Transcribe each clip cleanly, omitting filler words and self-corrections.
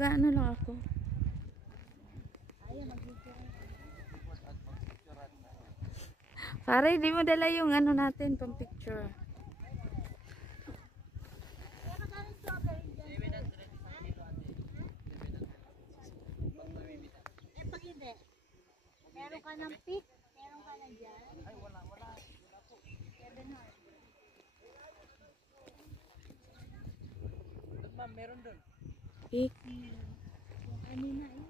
Mag-ano lang ako. Pare, di mo dala yung ano natin, pang picture. Pag hindi, meron ka ng pick, meron ka na dyan. Ay, wala po. 700. Ma'am, meron doon. Pick. Kanina eh.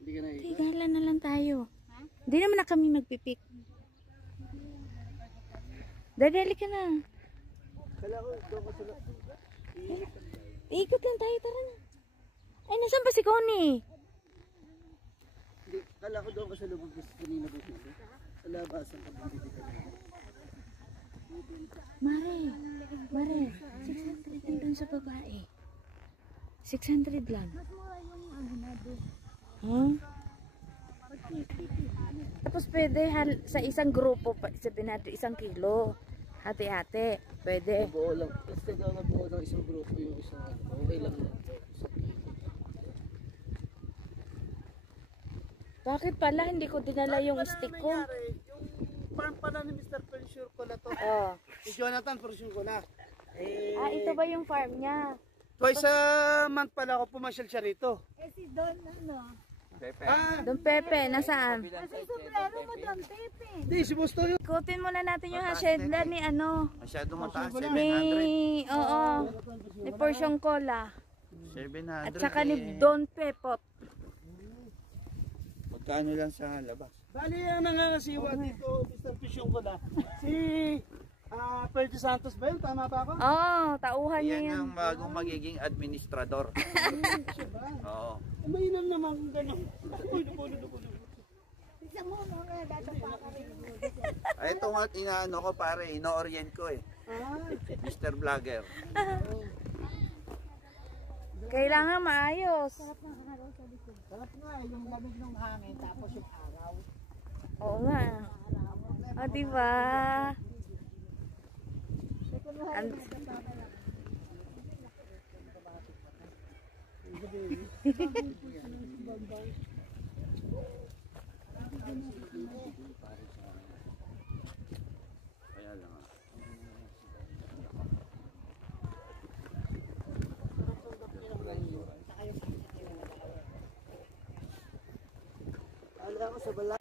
Hindi ka na ikot? Tigala na lang tayo. Ha? Hindi naman na kami magpipik. Dadali ka na. Kala ko, doon ka sila. Ikot lang tayo, tara na. Ay, nasan ba si Connie? Hindi, kala ko doon ka sa lubog kanina ba sila? Sa labasan ka bumili ka na. Mare, 600 lang dun sa babae. 600 lang. Mas mura yung ano na doon. Huh? Tapos pwede sa isang grupo, sabihin natin 1 kilo. Hati-hati. Pwede. Buo lang. Basta daw na buo ng isang grupo yung isang okay lang na. Bakit pala hindi ko dinala yung stick ko? Yung farm pala ni Mr. Persure ko na to. Oh. Si Jonathan Persure ko na. Ito ba yung farm niya? Twice a month pala ako pumasyal siya rito. Si Don, ano? Don Pepe, nasaan? Kasi sombrero mo Don Pepe. Hindi, si Busto yun. Ikutin muna natin yung hacienda ni ano. Masyadong mataas, 700. Ni Porsyong Cola. 700. At saka ni Don Pepot. Magkano lang sa labas? Bali ang nangangasiwa dito, Mr. Persure ko na. Si Perdi Santos ba yun? Tama ba ako? Tauhan niya Yan yan. ang bagong magiging administrador. Oo. Mainam naman kung gano'n. Isa mo muna, dato pa ka rin. Ay, ito nga inaano ko pare, ino-orient ko eh. Mr. Vlogger. Kailangan maayos. Sarap nga, yung lamig ng hangin, tapos yung araw. Oo nga. Diba? Kaya lang ah. Alam ko sa bala.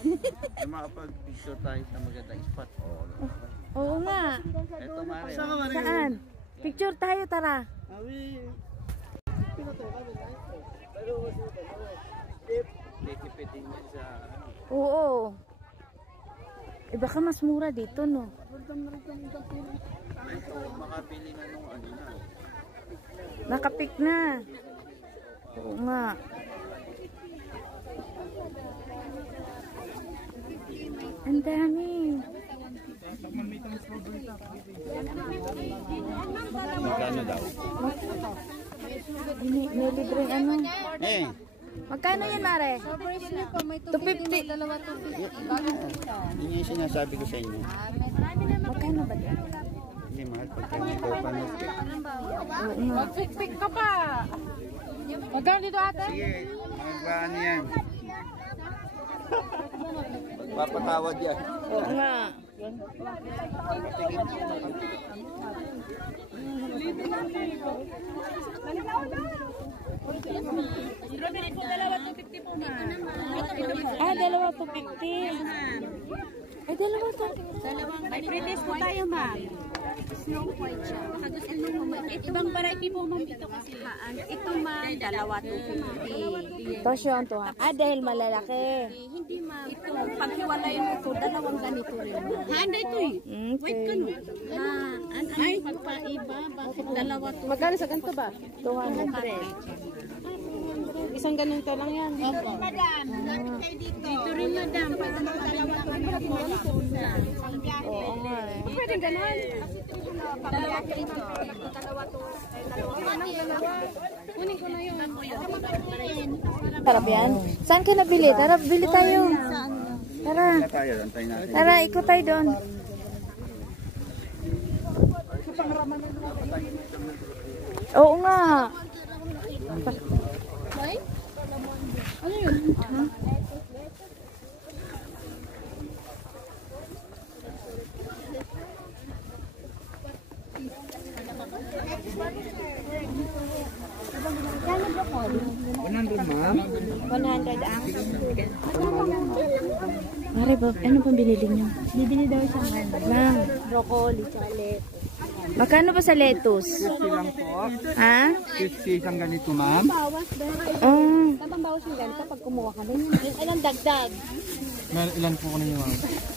May makapag-picture tayo sa magandang spot. Oo nga. Ito mare. Saan? Picture tayo, tara. Awi. Pinatukan na tayo. Pero Titipitin yan sa ano. Oo. Baka mas mura dito, no? Ito, makapili na nung ano na. Nakapik na. Oo nga. Ang dami. Magkano daw? May libreng ano. Eh. Magkano yan, Mare? 250. Yun yung sinasabi ko sa inyo. Magkano ba yan? Hindi mahal pagka hindi ko panos. Magpikpik ka pa. Magkano dito, ate? Sige, magbaano yan. Magpapatawad yan. Oo nga. Strawberry po, dalawa 250 po na. Dalawa 250. Ay, dalawa to. May pretest po tayo, ma'am. Snow white siya. Ibang variety po, ma'am, dito kasi. Ito, ma'am, dalawa 250. Pasyon to. Dahil malalaki. Hindi, ma'am. Ito, paghiwalay mo ito, dalawang ganito rin. Handa ito eh. White ka, no? Ay, pagpaiba, bakit dalawa to? Magkano sa ganito ba? 200. Isang ganito lang yan. Opo. Madam, dito rin, madam. Pwede mo dalawa to. Oo nga eh. Pwede ganon. Dalawa to ito. Dalawa to. Kunin ko na yun. Sarap yan. Saan ka nabili? Tara, bili tayo. Tara. Tayo, antayin natin. Tara, ikot tayo doon. Oo nga. Ano yun? Mare, ano pang binili niyo? Bibili daw siya Lang. broccoli, tsaka lettuce. Magkano ba sa lettuce? 50 lang po. Ha? 50 isang ganito, ma'am. Bawas daw. Oh. Tatang bawas yung ganito pag kumuha ka. Anong dagdag? Ilan po ko ninyo, ma'am?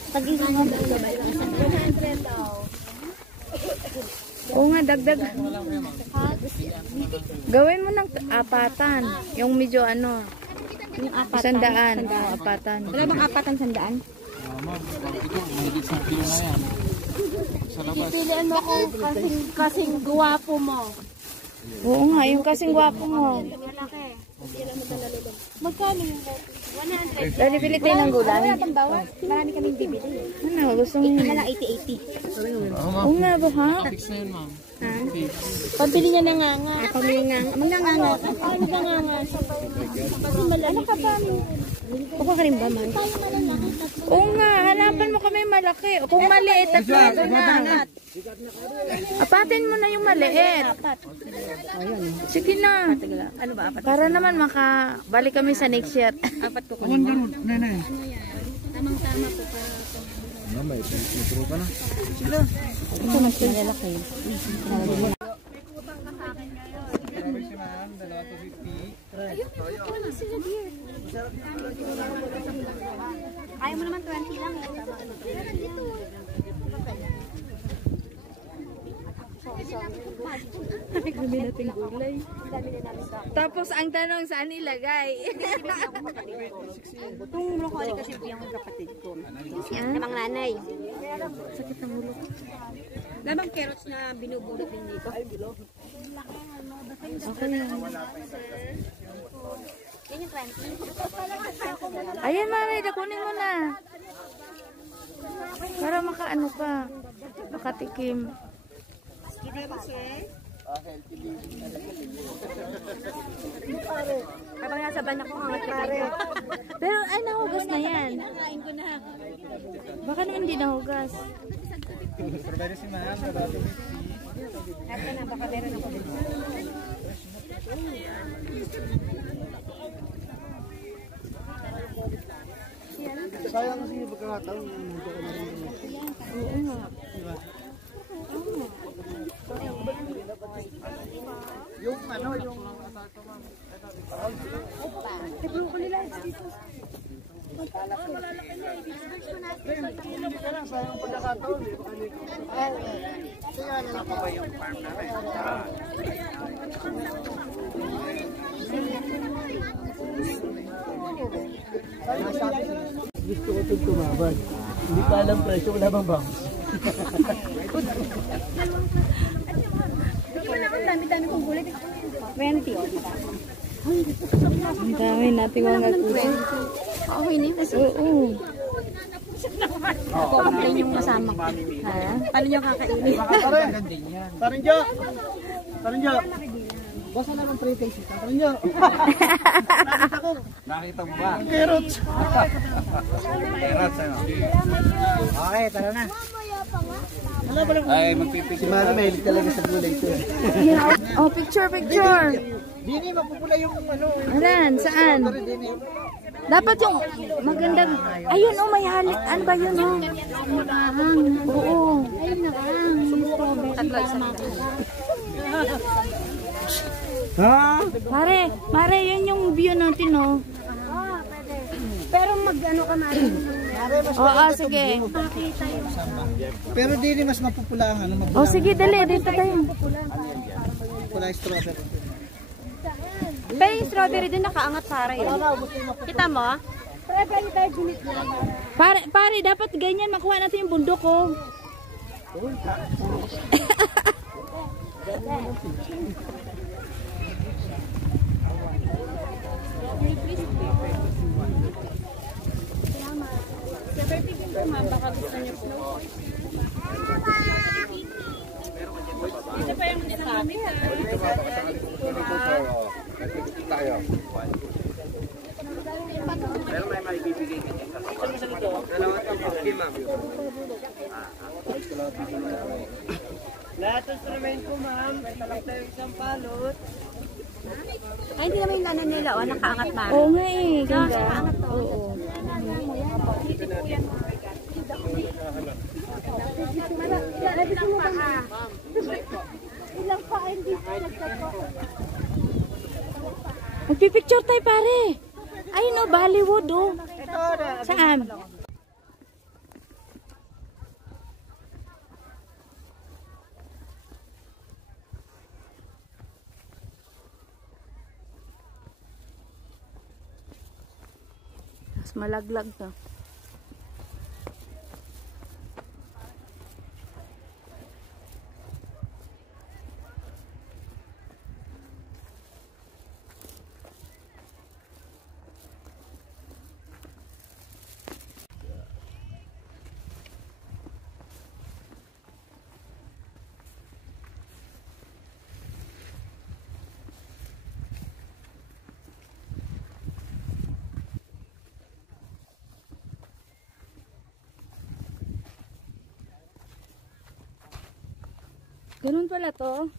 Pag isang 100 daw. Oo nga, dagdag. Gawin mo ng apatan. Yung medyo ano. Yung apatan. Sandaan. Oo, apatan. Wala bang apatan sandaan? Ma'am, ito, mahigit sa kilo na yan. Sa labas. Pilihan mo ko kasing guwapo mo. Oo nga, yung kasing gwapo mo. Malaki. Magkano yung 100? Dali, pili tayo ng gulay. Wala pang bawas. Marami kaming bibili. Ano, gusto mo yun? Hala, 80-80. Oo nga ba, ha? Fix na yun, ma'am. Ha? Pabili niya ng nganga. Pabili nga. Manganganga. Ay, manganganga. Kasi malaki. Ano ka ba? Buka ka rin ba, man? Oo nga, hanapan mo kami malaki. Kung maliit, tatlo na. Apatin mo na yung maliit. Sige na. Ano ba? Apat? Para naman makabalik kami sa next year. Apat ko. Nanay. Tamang-tama po para May turo ka na. ito mas malalaki. Ayaw mo naman 20 lang. Kami natin gulay. Tapos ang tanong, saan ilagay? Itong broccoli kasi yung kapatid ko. Namang nanay. Sakit ng ulo. Namang carrots na binubulot din dito. Okay lang. Yan yung 20. Ayan, Mari, kunin mo na. Para makaano ka. Makatikim. Habang nasa ban ako, mga pare. Pero ay, nahugas na yan. Nakain ko na. Baka naman hindi nahugas. Pwede si ma'am, dato 50. Kaya na, baka meron ako dito. Sayang kasi yung pagkakataon. Oo nga. Yung ano, yung hindi ka lang, sayang pagkakataon. Ako ba yung farm namin? Gusto ko itong tumabad. Hindi pa alam presyo, wala bang bounce? Dami-dami kong gulay. 20. Ang dami natin mga kusa. Okay na yun. Oo. Complain yung kasama ko. Ha? Paano nyo kakainin? Parinjo! Parinjo! Basta naman 3 pesos. Parinjo! Nakita ko. Nakita mo ba? Carrots! Carrots, ano? Okay, tara na. Ay, magpipig. Si Mara mahilig talaga sa gulay ito. Oh, picture, picture. Dini, mapupula yung ano. Alan, saan? Dapat yung magandang... Ayun, oh, may halik. Ano ba yun, oh? Oo. Ayun na lang. Tatlo isa mga. Ha? Mare, yun yung view natin, oh. Pero mag-ano ka na rin. Oo, sige. Pero dini, mas mapupula ang ano. Oh, sige, dali. Dito tayo. Mapupula yung strawberry. Pero yung strawberry din nakaangat para yun. Kita mo? Pare, dapat ganyan. Makuha natin yung bundok, oh. Baka gusto niyo po. Ito pa yung dinamit. Lahat ng instrumento, ma'am. Talak tayo isang palot. Ay, hindi naman yung ano nila, oh, nakaangat na. Oo nga eh, ganda. Nakaangat to. Oo. Ilang pa, hindi Magpipicture tayo pare. Ay no, Bollywood oh. Saan? Mas malaglag to. Ganun pala to.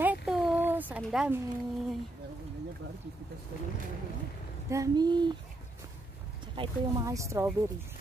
Lettuce, ang dami. Dami. Tsaka ito yung mga strawberries.